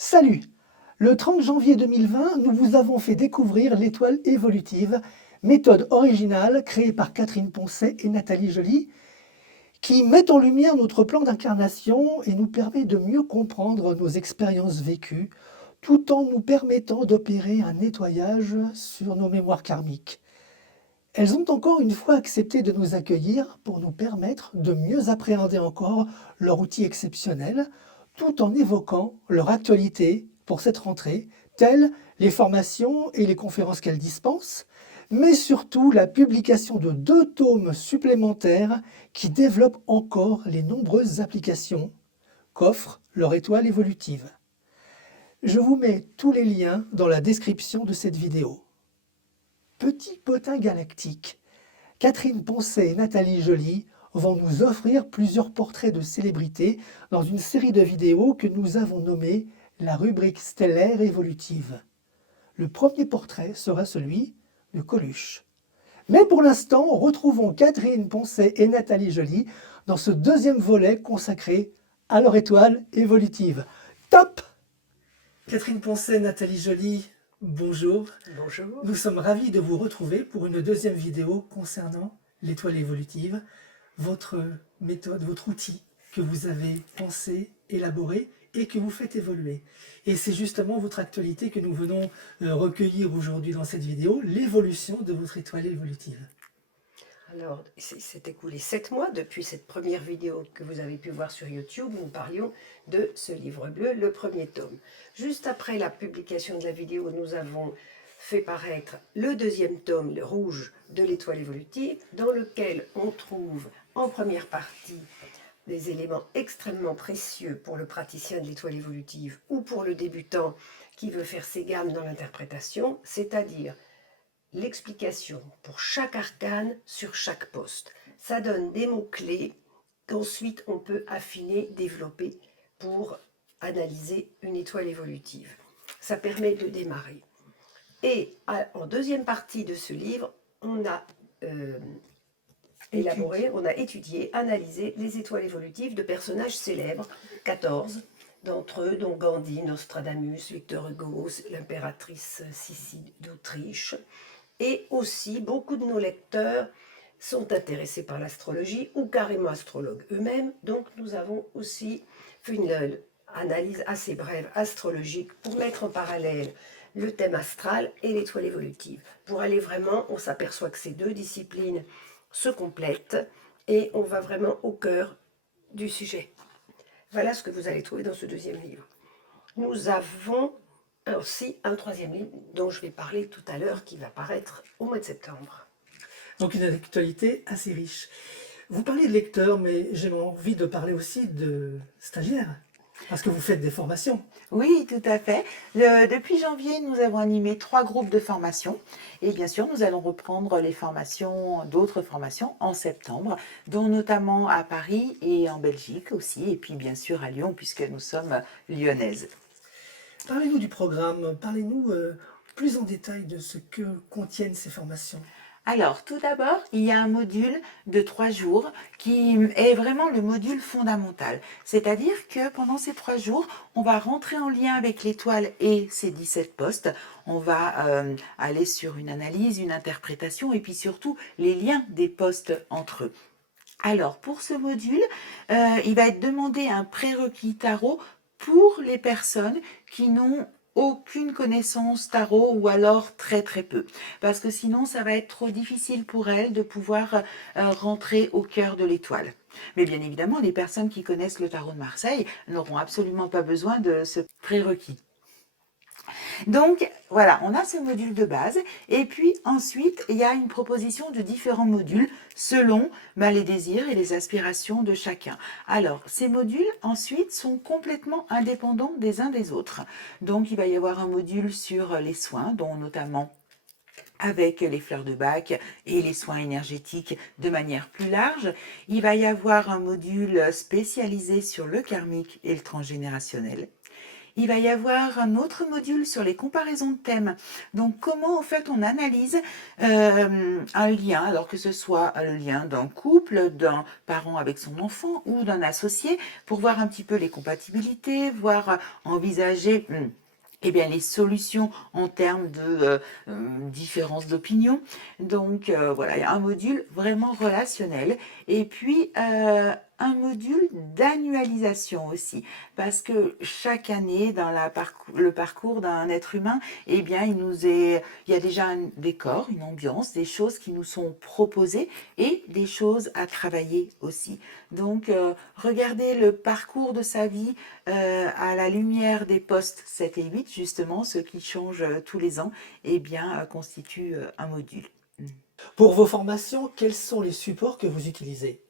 Salut! Le 30 janvier 2020, nous vous avons fait découvrir l'étoile évolutive, méthode originale créée par Catherine Poncet et Nathalie Joly, qui met en lumière notre plan d'incarnation et nous permet de mieux comprendre nos expériences vécues, tout en nous permettant d'opérer un nettoyage sur nos mémoires karmiques. Elles ont encore une fois accepté de nous accueillir pour nous permettre de mieux appréhender encore leur outil exceptionnel, tout en évoquant leur actualité pour cette rentrée, telles les formations et les conférences qu'elles dispensent, mais surtout la publication de 2 tomes supplémentaires qui développent encore les nombreuses applications qu'offre leur étoile évolutive. Je vous mets tous les liens dans la description de cette vidéo. Petit potin galactique, Catherine Poncet et Nathalie Joly vont nous offrir plusieurs portraits de célébrités dans une série de vidéos que nous avons nommée la rubrique stellaire évolutive. Le premier portrait sera celui de Coluche. Mais pour l'instant, retrouvons Catherine Poncet et Nathalie Joly dans ce deuxième volet consacré à leur étoile évolutive. Top! Catherine Poncet, Nathalie Joly, bonjour. Bonjour. Nous sommes ravis de vous retrouver pour une deuxième vidéo concernant l'étoile évolutive, votre méthode, votre outil que vous avez pensé, élaboré et que vous faites évoluer. Et c'est justement votre actualité que nous venons recueillir aujourd'hui dans cette vidéo, l'évolution de votre étoile évolutive. Alors, s'est écoulé 7 mois depuis cette première vidéo que vous avez pu voir sur YouTube. Nous parlions de ce livre bleu, le premier tome. Juste après la publication de la vidéo, nous avons fait paraître le deuxième tome, le rouge, de l'étoile évolutive, dans lequel on trouve en première partie des éléments extrêmement précieux pour le praticien de l'étoile évolutive ou pour le débutant qui veut faire ses gammes dans l'interprétation, c'est-à-dire l'explication pour chaque arcane sur chaque poste. Ça donne des mots-clés qu'ensuite on peut affiner, développer pour analyser une étoile évolutive. Ça permet de démarrer. Et en deuxième partie de ce livre, on a élaboré, on a étudié, analysé les étoiles évolutives de personnages célèbres, 14 d'entre eux, dont Gandhi, Nostradamus, Victor Hugo, l'impératrice Sissi d'Autriche. Et aussi, beaucoup de nos lecteurs sont intéressés par l'astrologie ou carrément astrologues eux-mêmes. Donc, nous avons aussi fait une analyse assez brève astrologique pour mettre en parallèle le thème astral et l'étoile évolutive. Pour aller vraiment, on s'aperçoit que ces deux disciplines se complètent et on va vraiment au cœur du sujet. Voilà ce que vous allez trouver dans ce deuxième livre. Nous avons aussi un troisième livre dont je vais parler tout à l'heure qui va paraître au mois de septembre. Donc une actualité assez riche. Vous parlez de lecteurs, mais j'ai envie de parler aussi de stagiaires, parce que vous faites des formations. Oui, tout à fait. Depuis janvier, nous avons animé 3 groupes de formation. Et bien sûr, nous allons reprendre les formations, d'autres formations en septembre, dont notamment à Paris et en Belgique aussi, et puis bien sûr à Lyon, puisque nous sommes lyonnaises. Parlez-nous du programme, parlez-nous plus en détail de ce que contiennent ces formations. Alors, tout d'abord, il y a un module de 3 jours qui est vraiment le module fondamental. C'est-à-dire que pendant ces 3 jours, on va rentrer en lien avec l'étoile et ses 17 postes. On va aller sur une analyse, une interprétation et puis surtout les liens des postes entre eux. Alors, pour ce module, il va être demandé un prérequis tarot pour les personnes qui n'ont aucune connaissance tarot ou alors très très peu, parce que sinon ça va être trop difficile pour elles de pouvoir rentrer au cœur de l'étoile. Mais bien évidemment, les personnes qui connaissent le tarot de Marseille n'auront absolument pas besoin de ce prérequis. Donc voilà, on a ce module de base et puis ensuite il y a une proposition de différents modules selon les désirs et les aspirations de chacun. Alors ces modules ensuite sont complètement indépendants des uns des autres. Donc il va y avoir un module sur les soins, dont notamment avec les fleurs de Bach et les soins énergétiques de manière plus large. Il va y avoir un module spécialisé sur le karmique et le transgénérationnel. Il va y avoir un autre module sur les comparaisons de thèmes. Donc, comment en fait on analyse un lien, alors que ce soit le lien d'un couple, d'un parent avec son enfant ou d'un associé, pour voir un petit peu les compatibilités, voir envisager eh bien, les solutions en termes de différences d'opinion. Donc voilà, il y a un module vraiment relationnel et puis un module d'annualisation aussi, parce que chaque année dans le parcours d'un être humain, eh bien, il y a déjà un décor, une ambiance, des choses qui nous sont proposées et des choses à travailler aussi. Donc regardez le parcours de sa vie à la lumière des postes 7 et 8, justement, ceux qui changent tous les ans, eh bien, constituent un module. Pour vos formations, quels sont les supports que vous utilisez?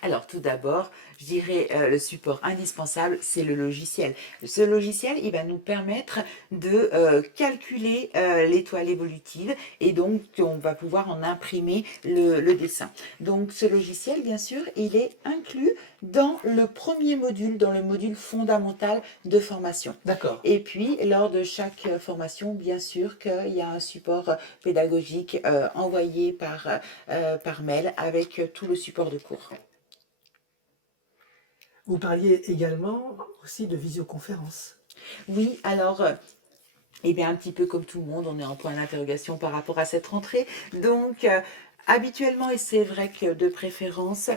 Alors tout d'abord, je dirais le support indispensable, c'est le logiciel. Ce logiciel, il va nous permettre de calculer l'étoile évolutive et donc on va pouvoir en imprimer le dessin. Donc ce logiciel, bien sûr, il est inclus dans le premier module, dans le module fondamental de formation. D'accord. Et puis, lors de chaque formation, bien sûr qu'il y a un support pédagogique envoyé par mail avec tout le support de cours. Vous parliez également aussi de visioconférence. Oui, alors, eh bien, un petit peu comme tout le monde, on est en point d'interrogation par rapport à cette rentrée. Donc, habituellement, et c'est vrai que de préférence,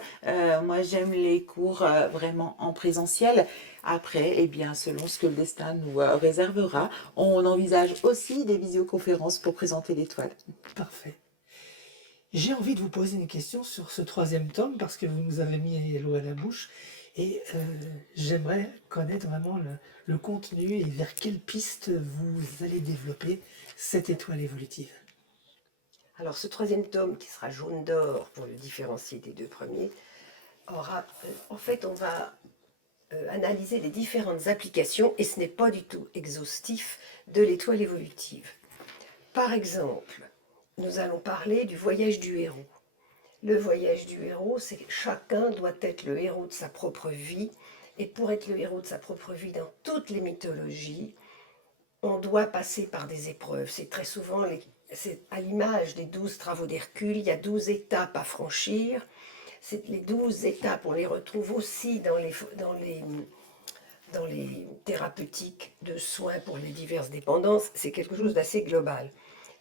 moi j'aime les cours vraiment en présentiel. Après, eh bien, selon ce que le destin nous réservera, on envisage aussi des visioconférences pour présenter l'étoile. Parfait. J'ai envie de vous poser une question sur ce troisième tome parce que vous nous avez mis l'eau à la bouche et j'aimerais connaître vraiment le contenu et vers quelle piste vous allez développer cette étoile évolutive. Alors ce troisième tome, qui sera jaune d'or pour le différencier des deux premiers, aura, en fait, on va analyser les différentes applications, et ce n'est pas du tout exhaustif, de l'étoile évolutive. Par exemple, nous allons parler du voyage du héros. Le voyage du héros, c'est que chacun doit être le héros de sa propre vie, et pour être le héros de sa propre vie dans toutes les mythologies, on doit passer par des épreuves. C'est très souvent, c'est à l'image des 12 travaux d'Hercule, il y a 12 étapes à franchir. Les 12 étapes, on les retrouve aussi dans les thérapeutiques de soins pour les diverses dépendances. C'est quelque chose d'assez global.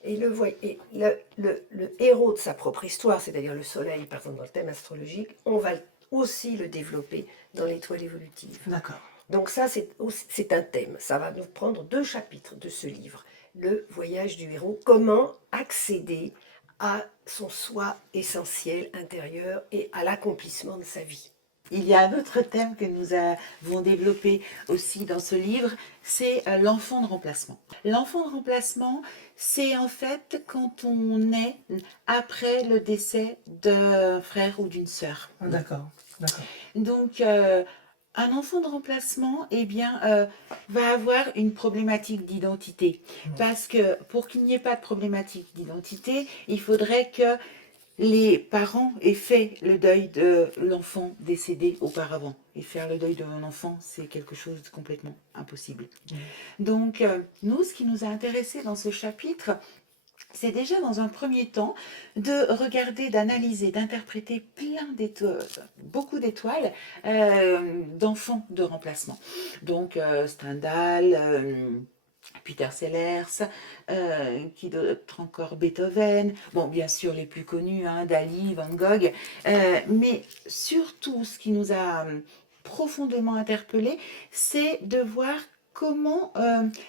Et le héros de sa propre histoire, c'est-à-dire le soleil, par exemple dans le thème astrologique, on va aussi le développer dans l'étoile évolutive. D'accord. Donc ça, c'est un thème. Ça va nous prendre 2 chapitres de ce livre. Le voyage du héros, comment accéder à son soi essentiel intérieur et à l'accomplissement de sa vie. Il y a un autre thème que nous avons développé aussi dans ce livre, c'est l'enfant de remplacement. L'enfant de remplacement, c'est en fait quand on est après le décès d'un frère ou d'une sœur. Ah, d'accord, d'accord. Donc, un enfant de remplacement, eh bien, va avoir une problématique d'identité. Parce que pour qu'il n'y ait pas de problématique d'identité, il faudrait que les parents aient fait le deuil de l'enfant décédé auparavant. Et faire le deuil d'un enfant, c'est quelque chose de complètement impossible. Donc, nous, ce qui nous a intéressés dans ce chapitre, c'est déjà dans un premier temps de regarder, d'analyser, d'interpréter beaucoup d'étoiles d'enfants de remplacement. Donc Stendhal, Peter Sellers, qui d'autre encore, Beethoven, bon bien sûr les plus connus, hein, Dali, Van Gogh, mais surtout ce qui nous a profondément interpellés, c'est de voir comment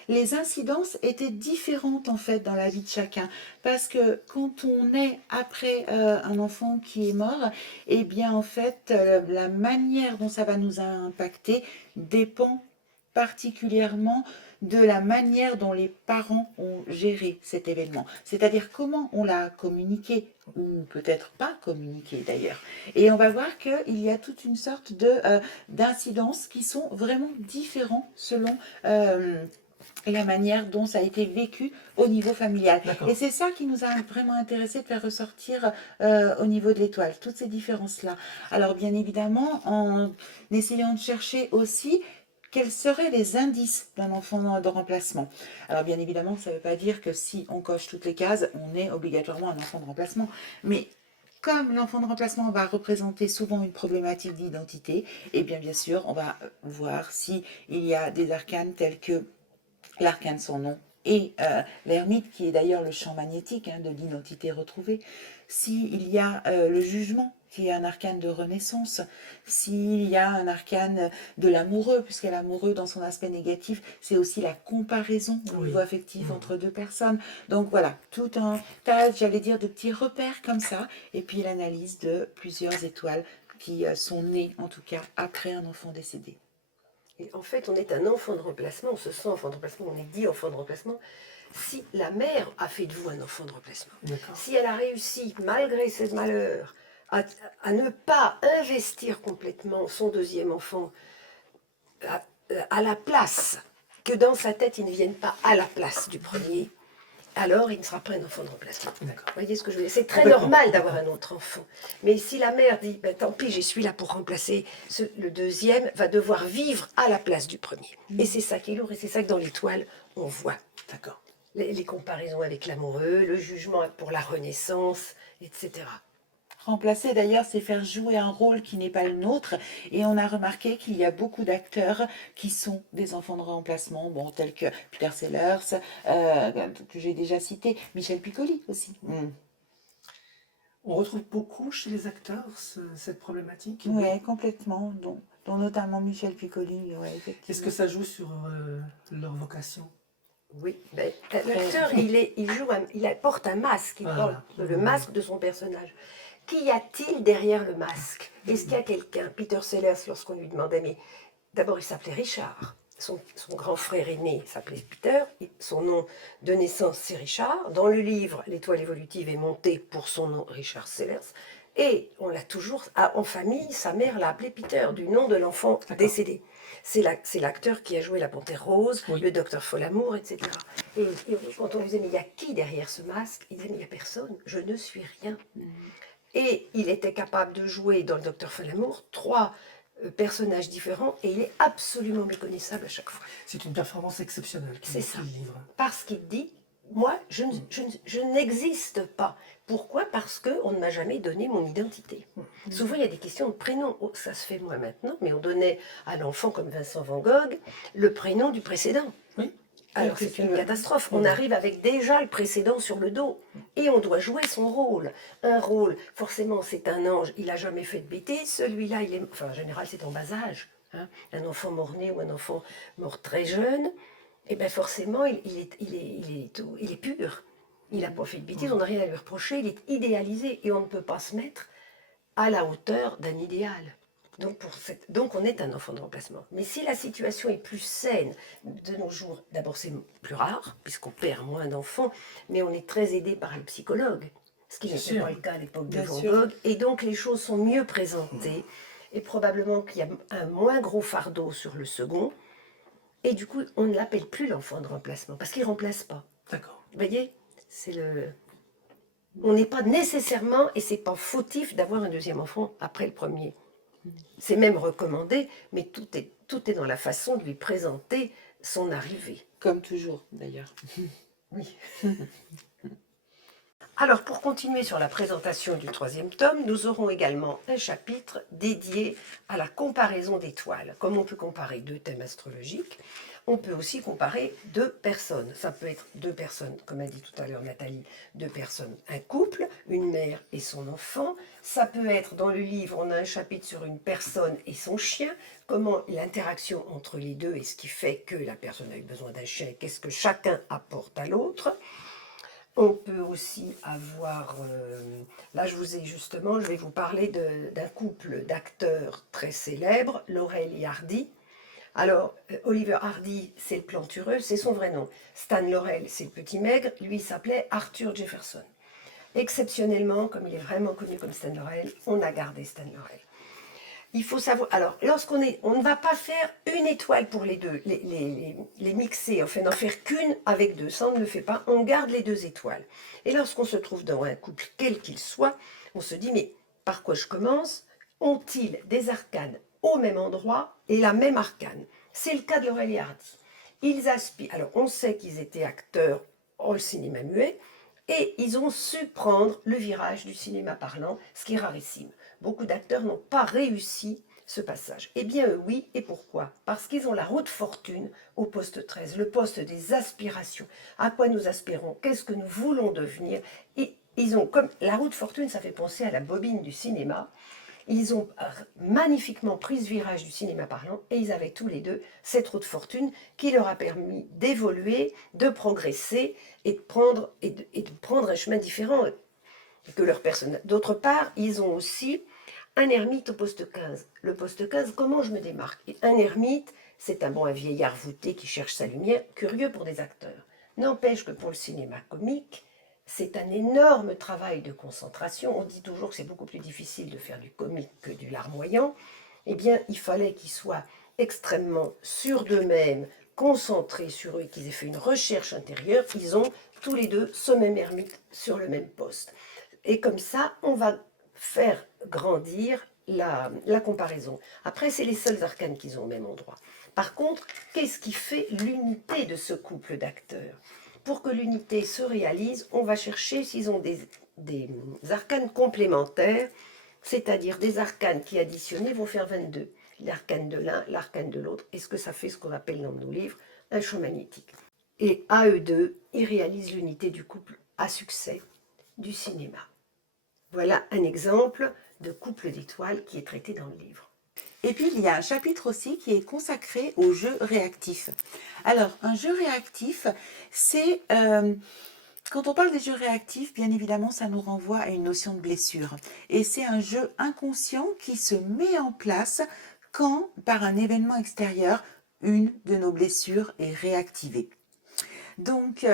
les incidences étaient différentes en fait dans la vie de chacun. Parce que quand on est après un enfant qui est mort, eh bien en fait la manière dont ça va nous impacter dépend particulièrement de la manière dont les parents ont géré cet événement. C'est-à-dire comment on l'a communiqué, ou peut-être pas communiqué d'ailleurs. Et on va voir qu'il y a toute une sorte d'incidences qui sont vraiment différentes selon la manière dont ça a été vécu au niveau familial. Et c'est ça qui nous a vraiment intéressé de faire ressortir au niveau de l'étoile, toutes ces différences-là. Alors bien évidemment, en essayant de chercher aussi quels seraient les indices d'un enfant de remplacement? Alors bien évidemment, ça ne veut pas dire que si on coche toutes les cases, on est obligatoirement un enfant de remplacement. Mais comme l'enfant de remplacement va représenter souvent une problématique d'identité, et bien sûr, on va voir s'il y a des arcanes tels que l'arcane sans nom et l'ermite, qui est d'ailleurs le champ magnétique de l'identité retrouvée. S'il y a le jugement, qui est un arcane de renaissance, s'il y a un arcane de l'amoureux, puisque l'amoureux, dans son aspect négatif, c'est aussi la comparaison au niveau affectif entre deux personnes. Donc voilà, tout un tas, j'allais dire, de petits repères comme ça, et puis l'analyse de plusieurs étoiles qui sont nées, en tout cas, après un enfant décédé. Et en fait, on est un enfant de remplacement, on se sent enfant de remplacement, on est dit enfant de remplacement, si la mère a fait de vous un enfant de remplacement. Si elle a réussi, malgré ses malheurs, à ne pas investir complètement son deuxième enfant à la place, que dans sa tête, il ne vienne pas à la place du premier, alors il ne sera pas un enfant de remplacement. Vous voyez ce que je veux dire? C'est très normal d'avoir un autre enfant. Mais si la mère dit, ben, tant pis, j'y suis là pour remplacer, le deuxième va devoir vivre à la place du premier. Et c'est ça qui est lourd, et c'est ça que dans l'étoile, on voit. D'accord. Les comparaisons avec l'amoureux, le jugement pour la renaissance, etc. Remplacer d'ailleurs, c'est faire jouer un rôle qui n'est pas le nôtre. Et on a remarqué qu'il y a beaucoup d'acteurs qui sont des enfants de remplacement, bon, tels que Peter Sellers, que j'ai déjà cité, Michel Piccoli aussi. On retrouve beaucoup chez les acteurs cette problématique. Oui, complètement, dont notamment Michel Piccoli. Ouais, effectivement. Est-ce que ça joue sur leur vocation? Oui, ben, l'acteur, il porte un masque, il porte le masque de son personnage. Qu'y a-t-il derrière le masque? Est-ce qu'il y a quelqu'un? Peter Sellers, lorsqu'on lui demandait, mais d'abord il s'appelait Richard, son grand frère aîné s'appelait Peter, son nom de naissance c'est Richard, dans le livre L'étoile évolutive est montée pour son nom Richard Sellers, et on l'a toujours, en famille, sa mère l'a appelé Peter, du nom de l'enfant décédé. C'est l'acteur qui a joué la Panthère Rose, le docteur Folamour, etc. Et quand on lui disait, mais il y a qui derrière ce masque? Il disait, mais il n'y a personne, je ne suis rien. Et il était capable de jouer dans le docteur Folamour 3 personnages différents, et il est absolument méconnaissable à chaque fois. C'est une performance exceptionnelle. C'est ça. Parce qu'il dit, moi, je n'existe pas. Pourquoi? Parce qu'on ne m'a jamais donné mon identité. Souvent, il y a des questions de prénom. Oh, ça se fait moins maintenant, mais on donnait à l'enfant, comme Vincent Van Gogh, le prénom du précédent. Oui. Alors c'est une catastrophe. On arrive avec déjà le précédent sur le dos. Et on doit jouer son rôle. Un rôle, forcément, c'est un ange. Il n'a jamais fait de bêtises. Celui-là, enfin, en général, c'est en bas âge. Un enfant mort-né ou un enfant mort très jeune. Et bien forcément, il est pur. Il n'a pas fait de bêtises, on n'a rien à lui reprocher, il est idéalisé et on ne peut pas se mettre à la hauteur d'un idéal. Donc on est un enfant de remplacement. Mais si la situation est plus saine de nos jours, d'abord c'est plus rare, puisqu'on perd moins d'enfants, mais on est très aidé par le psychologue, ce qui n'était pas le cas à l'époque de Van Gogh, et donc les choses sont mieux présentées, et probablement qu'il y a un moins gros fardeau sur le second, et du coup on ne l'appelle plus l'enfant de remplacement, parce qu'il ne remplace pas. D'accord. Vous voyez, on n'est pas nécessairement, et c'est pas fautif d'avoir un deuxième enfant après le premier. C'est même recommandé, mais tout est dans la façon de lui présenter son arrivée. Comme toujours, d'ailleurs. Oui. Alors, pour continuer sur la présentation du 3e tome, nous aurons également un chapitre dédié à la comparaison d'étoiles. Comme on peut comparer 2 thèmes astrologiques, on peut aussi comparer 2 personnes. Ça peut être 2 personnes, comme a dit tout à l'heure Nathalie, 2 personnes, un couple, une mère et son enfant. Ça peut être, dans le livre, on a un chapitre sur une personne et son chien, comment l'interaction entre les deux est ce qui fait que la personne a eu besoin d'un chien, qu'est-ce que chacun apporte à l'autre. On peut aussi avoir, là je vais vous parler d'un couple d'acteurs très célèbres, Laurel et Hardy. Alors, Oliver Hardy, c'est le plantureux, c'est son vrai nom. Stan Laurel, c'est le petit maigre, lui il s'appelait Arthur Jefferson. Exceptionnellement, comme il est vraiment connu comme Stan Laurel, on a gardé Stan Laurel. Il faut savoir, alors, on ne va pas faire une étoile pour les deux, les mixer, enfin n'en faire qu'une avec 2, ça on ne le fait pas, on garde les 2 étoiles. Et lorsqu'on se trouve dans un couple, quel qu'il soit, on se dit, mais par quoi je commence? Ont-ils des arcanes au même endroit et la même arcane? C'est le cas de Laurel et Hardy. Ils aspirent. Alors, on sait qu'ils étaient acteurs au cinéma muet et ils ont su prendre le virage du cinéma parlant, ce qui est rarissime. Beaucoup d'acteurs n'ont pas réussi ce passage. Eh bien, eux, oui. Et pourquoi? Parce qu'ils ont la route fortune au poste 13, le poste des aspirations. À quoi nous aspirons? Qu'est-ce que nous voulons devenir? Et ils ont, comme la route fortune, ça fait penser à la bobine du cinéma. Ils ont magnifiquement pris ce virage du cinéma parlant et ils avaient tous les deux cette route fortune qui leur a permis d'évoluer, de progresser et de prendre un chemin différent que leur personnage. D'autre part, ils ont aussi un ermite au poste 15. Le poste 15, comment je me démarque? Et un ermite, c'est un vieillard voûté qui cherche sa lumière, curieux pour des acteurs. N'empêche que pour le cinéma comique, c'est un énorme travail de concentration. On dit toujours que c'est beaucoup plus difficile de faire du comique que du larmoyant. Eh bien, il fallait qu'ils soient extrêmement sûrs d'eux-mêmes, concentrés sur eux, qu'ils aient fait une recherche intérieure. Ils ont tous les deux ce même ermite sur le même poste. Et comme ça, on va faire grandir la comparaison. Après, c'est les seuls arcanes qu'ils ont au même endroit. Par contre, qu'est-ce qui fait l'unité de ce couple d'acteurs? Pour que l'unité se réalise, on va chercher s'ils ont des arcanes complémentaires, c'est-à-dire des arcanes qui additionnés vont faire 22. L'arcane de l'un, l'arcane de l'autre. Et ce que ça fait, ce qu'on appelle dans nos livres, un champ magnétique. Et à eux deux, ils réalisent l'unité du couple à succès du cinéma. Voilà un exemple de couple d'étoiles qui est traité dans le livre. Et puis, il y a un chapitre aussi qui est consacré au jeu réactif. Alors, un jeu réactif, c'est... quand on parle des jeux réactifs, bien évidemment, ça nous renvoie à une notion de blessure. Et c'est un jeu inconscient qui se met en place quand, par un événement extérieur, une de nos blessures est réactivée. Donc,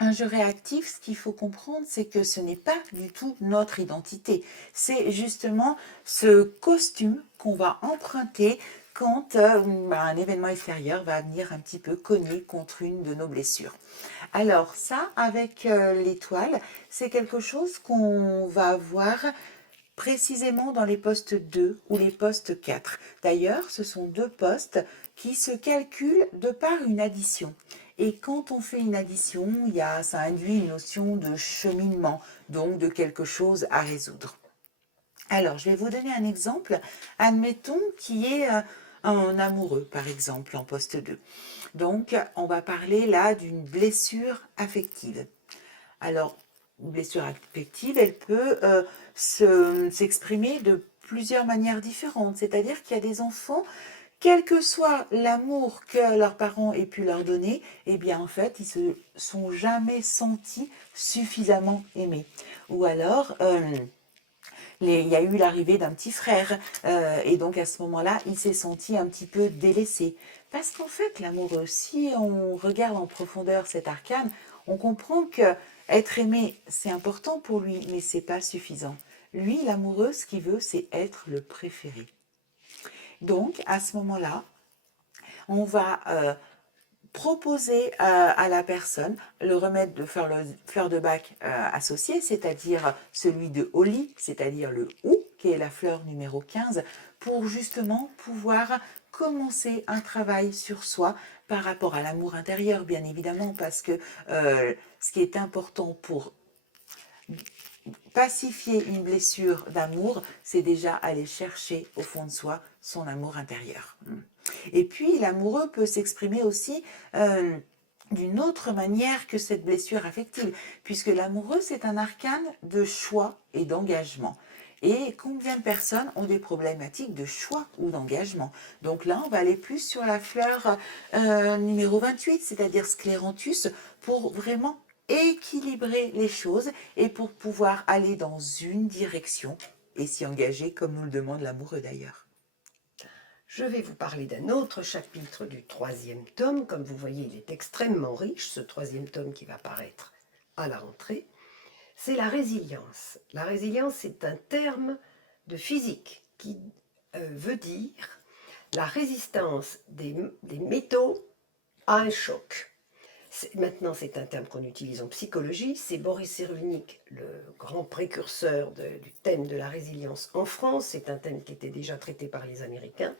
un jeu réactif, ce qu'il faut comprendre, c'est que ce n'est pas du tout notre identité. C'est justement ce costume qu'on va emprunter quand un événement extérieur va venir un petit peu cogner contre une de nos blessures. Alors ça, avec l'étoile, c'est quelque chose qu'on va voir précisément dans les postes 2 ou les postes 4. D'ailleurs, ce sont deux postes qui se calculent de par une addition. Et quand on fait une addition, ça induit une notion de cheminement, donc de quelque chose à résoudre. Alors, je vais vous donner un exemple. Admettons qu'il y ait un amoureux, par exemple, en poste 2. Donc, on va parler là d'une blessure affective. Alors, une blessure affective, elle peut s'exprimer de plusieurs manières différentes. C'est-à-dire qu'il y a des enfants, quel que soit l'amour que leurs parents aient pu leur donner, eh bien en fait, ils se sont jamais sentis suffisamment aimés. Ou alors, il y a eu l'arrivée d'un petit frère, et donc à ce moment-là, il s'est senti un petit peu délaissé. Parce qu'en fait, l'amoureux, si on regarde en profondeur cet arcane, on comprend que être aimé, c'est important pour lui, mais c'est pas suffisant. Lui, l'amoureux, ce qu'il veut, c'est être le préféré. Donc, à ce moment-là, on va proposer à la personne le remède de fleur de bac associé, c'est-à-dire celui de Holly, c'est-à-dire le OU, qui est la fleur numéro 15, pour justement pouvoir commencer un travail sur soi par rapport à l'amour intérieur, bien évidemment, parce que ce qui est important pour pacifier une blessure d'amour, c'est déjà aller chercher au fond de soi son amour intérieur. Et puis, l'amoureux peut s'exprimer aussi d'une autre manière que cette blessure affective, puisque l'amoureux, c'est un arcane de choix et d'engagement. Et combien de personnes ont des problématiques de choix ou d'engagement? Donc là, on va aller plus sur la fleur numéro 28, c'est-à-dire Scléranthus, pour vraiment équilibrer les choses et pour pouvoir aller dans une direction et s'y engager comme nous le demande l'amoureux d'ailleurs. Je vais vous parler d'un autre chapitre du 3e tome. Comme vous voyez, il est extrêmement riche, ce 3e tome qui va paraître à la rentrée. C'est la résilience. La résilience, c'est un terme de physique qui veut dire la résistance des métaux à un choc. Maintenant, c'est un terme qu'on utilise en psychologie. C'est Boris Cyrulnik, le grand précurseur du thème de la résilience en France. C'est un thème qui était déjà traité par les Américains.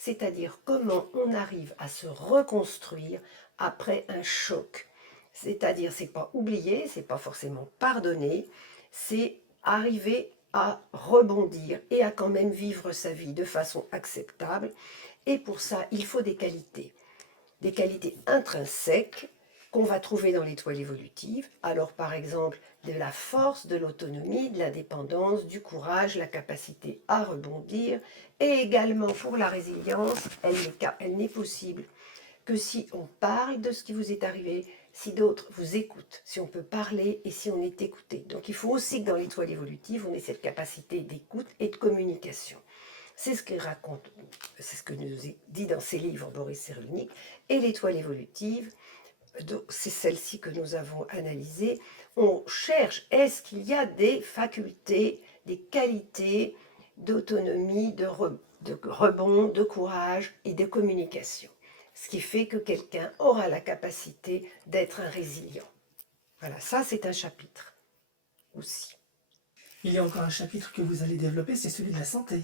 c'est-à-dire comment on arrive à se reconstruire après un choc. C'est-à-dire, c'est pas oublier, c'est pas forcément pardonner, c'est arriver à rebondir et à quand même vivre sa vie de façon acceptable. Et pour ça, il faut des qualités intrinsèques qu'on va trouver dans l'étoile évolutive. Alors par exemple, de la force, de l'autonomie, de l'indépendance, du courage, la capacité à rebondir, et également pour la résilience, elle n'est possible que si on parle de ce qui vous est arrivé, si d'autres vous écoutent, si on peut parler et si on est écouté. Donc il faut aussi que dans l'étoile évolutive, on ait cette capacité d'écoute et de communication. C'est ce qu'il raconte, c'est ce que nous dit dans ses livres Boris Cyrulnik. Et l'étoile évolutive, c'est celle-ci que nous avons analysée. On cherche, est-ce qu'il y a des facultés, des qualités d'autonomie, de rebond, de courage et de communication. Ce qui fait que quelqu'un aura la capacité d'être un résilient. Voilà, ça c'est un chapitre aussi. Il y a encore un chapitre que vous allez développer, c'est celui de la santé.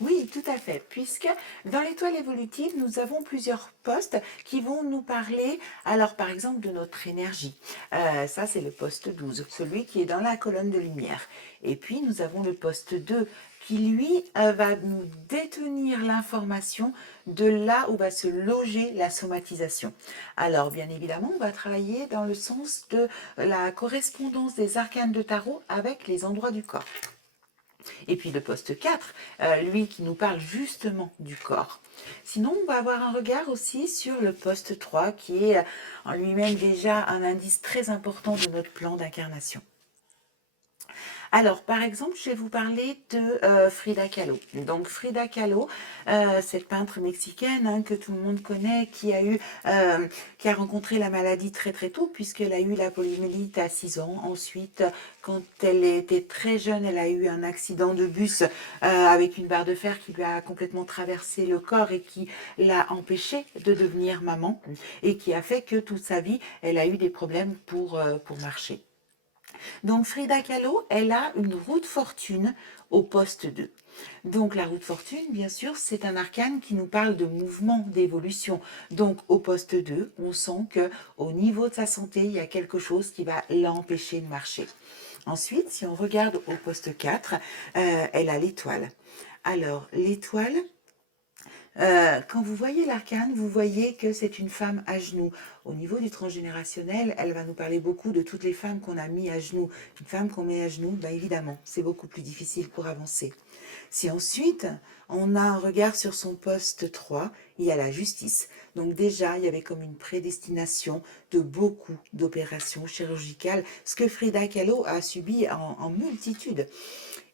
Oui, tout à fait, puisque dans l'étoile évolutive, nous avons plusieurs postes qui vont nous parler, alors par exemple, de notre énergie. Ça, c'est le poste 12, celui qui est dans la colonne de lumière. Et puis, nous avons le poste 2 qui, lui, va nous détenir l'information de là où va se loger la somatisation. Alors, bien évidemment, on va travailler dans le sens de la correspondance des arcanes de tarot avec les endroits du corps. Et puis le poste 4, lui qui nous parle justement du corps. Sinon, on va avoir un regard aussi sur le poste 3 qui est en lui-même déjà un indice très important de notre plan d'incarnation. Alors, par exemple, je vais vous parler de Frida Kahlo. Donc, Frida Kahlo, cette peintre mexicaine que tout le monde connaît, qui a rencontré la maladie très très tôt, puisqu'elle a eu la poliomyélite à 6 ans. Ensuite, quand elle était très jeune, elle a eu un accident de bus avec une barre de fer qui lui a complètement traversé le corps et qui l'a empêchée de devenir maman et qui a fait que toute sa vie, elle a eu des problèmes pour marcher. Donc Frida Kahlo, elle a une roue de fortune au poste 2. Donc la roue de fortune, bien sûr, c'est un arcane qui nous parle de mouvement, d'évolution. Donc au poste 2, on sent qu'au niveau de sa santé, il y a quelque chose qui va l'empêcher de marcher. Ensuite, si on regarde au poste 4, elle a l'étoile. Alors l'étoile, quand vous voyez l'arcane, vous voyez que c'est une femme à genoux. Au niveau du transgénérationnel, elle va nous parler beaucoup de toutes les femmes qu'on a mis à genoux. Une femme qu'on met à genoux, ben évidemment, c'est beaucoup plus difficile pour avancer. Si ensuite, on a un regard sur son poste 3, il y a la justice. Donc déjà, il y avait comme une prédestination de beaucoup d'opérations chirurgicales, ce que Frida Kahlo a subi en multitude.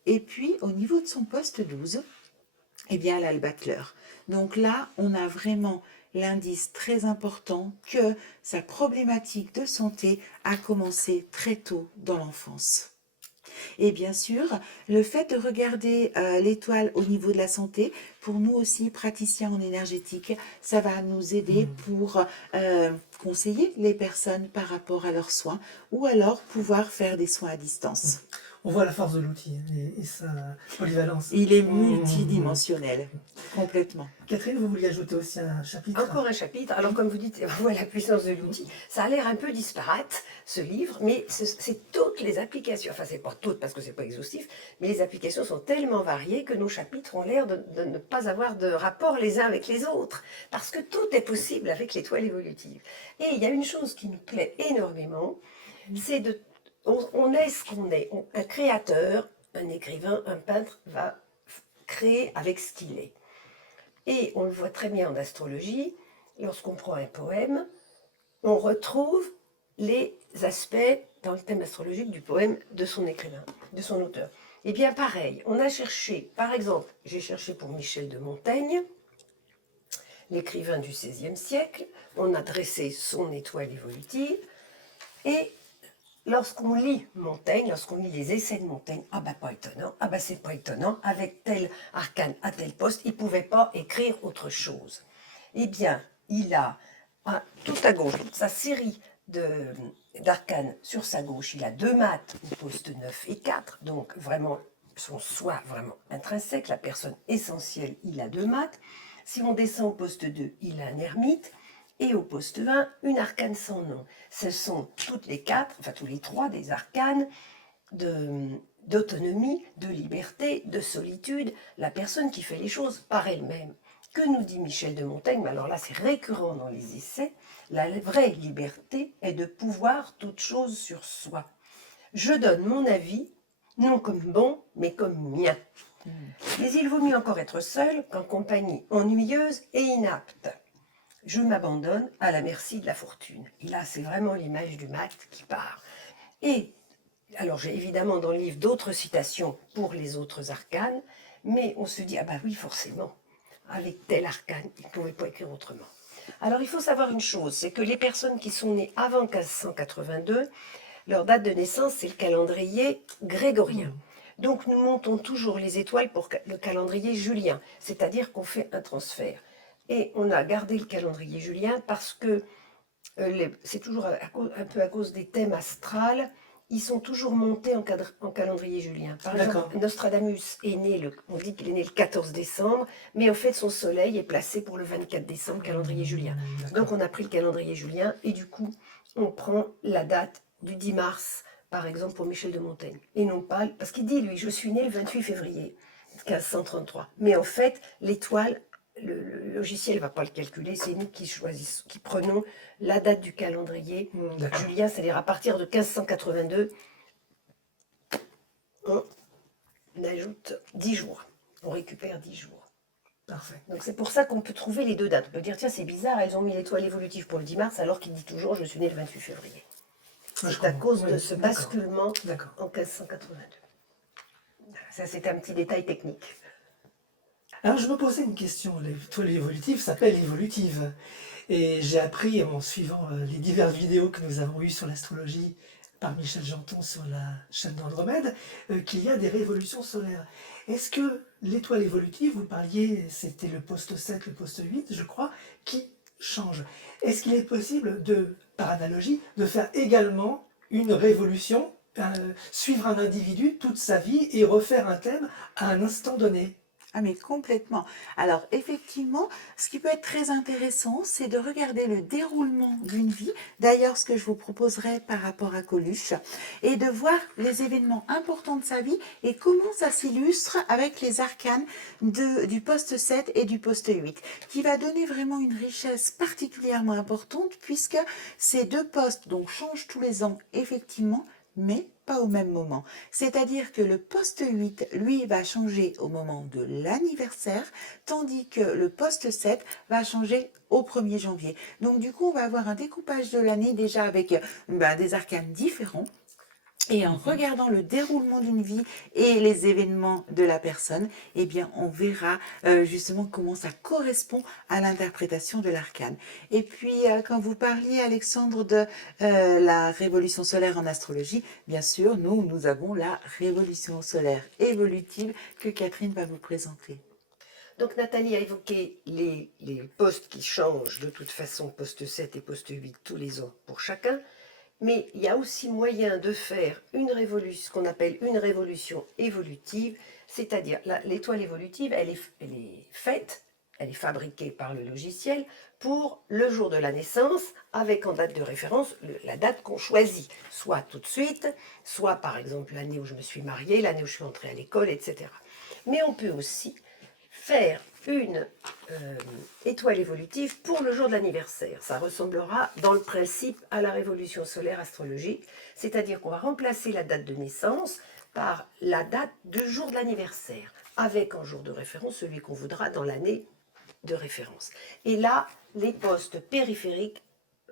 Et puis, au niveau de son poste 12, eh bien, elle a le battleur. Donc là, on a vraiment l'indice très important que sa problématique de santé a commencé très tôt dans l'enfance. Et bien sûr, le fait de regarder l'étoile au niveau de la santé, pour nous aussi, praticiens en énergétique, ça va nous aider pour conseiller les personnes par rapport à leurs soins ou alors pouvoir faire des soins à distance. On voit la force de l'outil et sa polyvalence. Il est multidimensionnel, complètement. Catherine, vous vouliez ajouter aussi un chapitre? Encore un chapitre. Alors comme vous dites, on voit la puissance de l'outil. Ça a l'air un peu disparate, ce livre, mais c'est toutes les applications. Enfin, c'est pas toutes parce que c'est pas exhaustif, mais les applications sont tellement variées que nos chapitres ont l'air de ne pas avoir de rapport les uns avec les autres. Parce que tout est possible avec l'étoile évolutive. Et il y a une chose qui nous plaît énormément, c'est de... On est ce qu'on est. Un créateur, un écrivain, un peintre va créer avec ce qu'il est. Et on le voit très bien en astrologie, lorsqu'on prend un poème, on retrouve les aspects dans le thème astrologique du poème de son écrivain, de son auteur. Et bien pareil, on a cherché, par exemple, j'ai cherché pour Michel de Montaigne, l'écrivain du XVIe siècle, on a dressé son étoile évolutive, et lorsqu'on lit Montaigne, lorsqu'on lit les essais de Montaigne, ah ben pas étonnant, ah ben c'est pas étonnant, avec tel arcane à tel poste, il ne pouvait pas écrire autre chose. Eh bien, il a tout à gauche, toute sa série d'arcanes sur sa gauche, il a 2 maths au poste 9 et 4, donc vraiment son soi vraiment intrinsèque, la personne essentielle, il a 2 maths. Si on descend au poste 2, il a un ermite. Et au poste 1, une arcane sans nom. Ce sont toutes les quatre, enfin tous les trois des arcanes d'autonomie, de liberté, de solitude, la personne qui fait les choses par elle-même. Que nous dit Michel de Montaigne? Mais alors là, c'est récurrent dans les essais. La vraie liberté est de pouvoir toute chose sur soi. Je donne mon avis, non comme bon, mais comme mien. Mais il vaut mieux encore être seul qu'en compagnie ennuyeuse et inapte. Je m'abandonne à la merci de la fortune. Et là, c'est vraiment l'image du mat qui part. Et alors, j'ai évidemment dans le livre d'autres citations pour les autres arcanes, mais on se dit, ah bah oui, forcément, avec tel arcane, il ne pouvait pas écrire autrement. Alors, il faut savoir une chose, c'est que les personnes qui sont nées avant 1582, leur date de naissance, c'est le calendrier grégorien. Donc, nous montons toujours les étoiles pour le calendrier julien, c'est-à-dire qu'on fait un transfert. Et on a gardé le calendrier julien parce que c'est toujours un peu à cause des thèmes astrales. Ils sont toujours montés en calendrier julien. Par exemple, Nostradamus est né, on dit qu'il est né le 14 décembre, mais en fait son soleil est placé pour le 24 décembre, calendrier julien. Donc on a pris le calendrier julien et du coup on prend la date du 10 mars, par exemple pour Michel de Montaigne. Et non pas, parce qu'il dit lui, je suis né le 28 février 1533. Mais en fait, l'étoile, le logiciel ne va pas le calculer, c'est nous qui choisissons, qui prenons la date du calendrier julien, c'est-à-dire à partir de 1582, on ajoute 10 jours, on récupère 10 jours. Parfait. Donc c'est pour ça qu'on peut trouver les deux dates. On peut dire, tiens, c'est bizarre, elles ont mis l'étoile évolutive pour le 10 mars, alors qu'il dit toujours, je suis né le 28 février. C'est à cause de ce basculement en 1582. Ça, c'est un petit détail technique. Alors je me posais une question, l'étoile évolutive s'appelle évolutive. Et j'ai appris en suivant les diverses vidéos que nous avons eues sur l'astrologie par Michel Janton sur la chaîne d'Andromède, qu'il y a des révolutions solaires. Est-ce que l'étoile évolutive, vous parliez, c'était le poste 7, le poste 8, je crois, qui change. Est-ce qu'il est possible, par analogie, de faire également une révolution, suivre un individu toute sa vie et refaire un thème à un instant donné? Ah mais complètement. Alors effectivement, ce qui peut être très intéressant, c'est de regarder le déroulement d'une vie, d'ailleurs ce que je vous proposerai par rapport à Coluche, et de voir les événements importants de sa vie et comment ça s'illustre avec les arcanes du poste 7 et du poste 8, qui va donner vraiment une richesse particulièrement importante puisque ces deux postes donc changent tous les ans effectivement, mais pas au même moment. C'est-à-dire que le poste 8, lui, va changer au moment de l'anniversaire, tandis que le poste 7 va changer au 1er janvier. Donc du coup, on va avoir un découpage de l'année déjà avec des arcanes différents. Et en regardant le déroulement d'une vie et les événements de la personne, eh bien, on verra justement comment ça correspond à l'interprétation de l'arcane. Et puis, quand vous parliez, Alexandre, de la révolution solaire en astrologie, bien sûr, nous avons la révolution solaire évolutive que Catherine va vous présenter. Donc Nathalie a évoqué les postes qui changent de toute façon, poste 7 et poste 8 tous les ans pour chacun. Mais il y a aussi moyen de faire une révolution, ce qu'on appelle une révolution évolutive, c'est-à-dire l'étoile évolutive, elle est faite, elle est fabriquée par le logiciel pour le jour de la naissance, avec en date de référence la date qu'on choisit, soit tout de suite, soit par exemple l'année où je me suis mariée, l'année où je suis entrée à l'école, etc. Mais on peut aussi faire une étoile évolutive pour le jour de l'anniversaire. Ça ressemblera dans le principe à la révolution solaire astrologique, c'est-à-dire qu'on va remplacer la date de naissance par la date du jour de l'anniversaire, avec en jour de référence celui qu'on voudra dans l'année de référence. Et là, les postes périphériques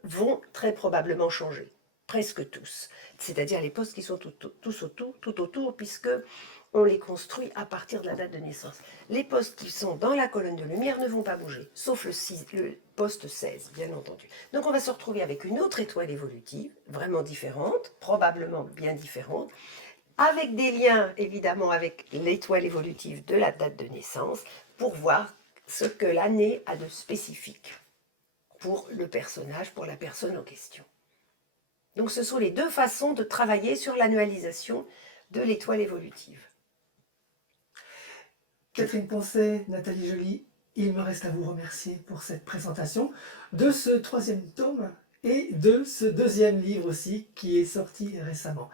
vont très probablement changer, presque tous. C'est-à-dire les postes qui sont tout autour, puisque on les construit à partir de la date de naissance. Les postes qui sont dans la colonne de lumière ne vont pas bouger, sauf le poste 16, bien entendu. Donc on va se retrouver avec une autre étoile évolutive, vraiment différente, probablement bien différente, avec des liens évidemment avec l'étoile évolutive de la date de naissance, pour voir ce que l'année a de spécifique pour le personnage, pour la personne en question. Donc ce sont les deux façons de travailler sur l'annualisation de l'étoile évolutive. Catherine Poncet, Nathalie Joly, Il me reste à vous remercier pour cette présentation de ce 3e tome et de ce 2e livre aussi qui est sorti récemment.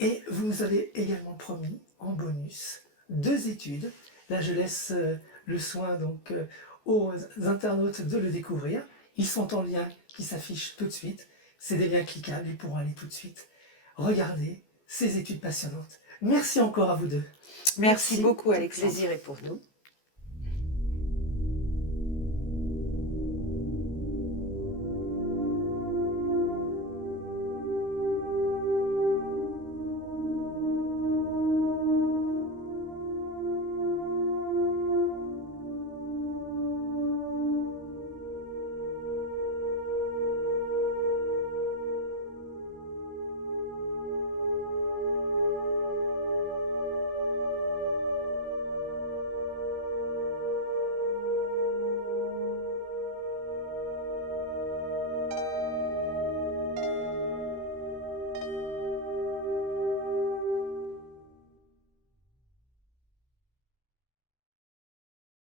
Et vous nous avez également promis en bonus 2 études. Là, je laisse le soin donc aux internautes de le découvrir. Ils sont en lien qui s'affichent tout de suite. C'est des liens cliquables, ils pourront aller tout de suite regarder ces études passionnantes. Merci encore à vous deux. Merci beaucoup, Le Alexandre. plaisir est pour nous.